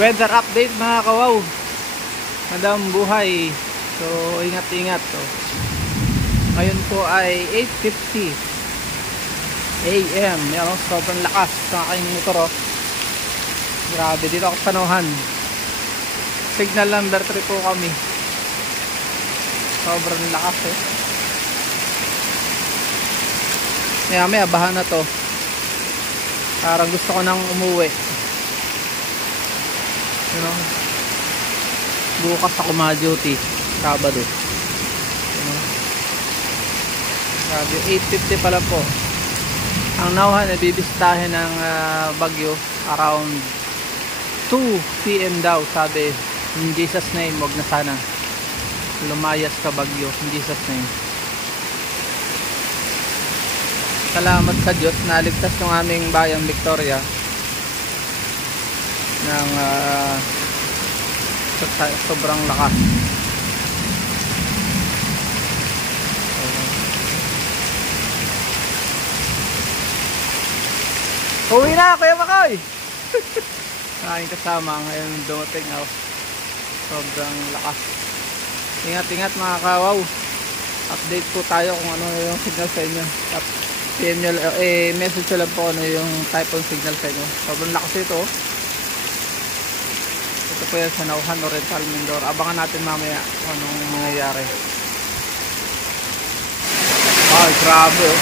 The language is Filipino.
Weather update mga kawaw. Madam buhay. So ingat-ingat. So, ngayon po ay 8:50 AM. Yan o, sobrang lakas sa aking motor. Grabe, dito ako sa Nauhan. Signal number 3 po kami. Sobrang lakas eh. May abahan na to. Parang gusto ko nang umuwi. You know? Bukas ako ma-duty Sabado. You know? Grabe, 8:50 pala po. Ang Nauhan ay bibisitahin ng Baguio around 2 PM daw, sabi. In Jesus name, wag na sana lumayas ka Baguio, in Jesus name. Salamat sa Diyos na ligtas ng aming bayang Victoria ng sobrang lakas. Uwi na, Kuya Makoy! Aking kasama ngayon dumating ako. Sobrang lakas. Ingat-ingat mga kawaw. Update po tayo kung ano yung signal sa inyo. PM nyo, message nyo lang po ano yung type of signal sa inyo. Sobrang lakas ito. Ito po yan sa Nauhan Oriental Mindoro. Abangan natin mamaya kung anong mangyayari. Ay, grabe oh.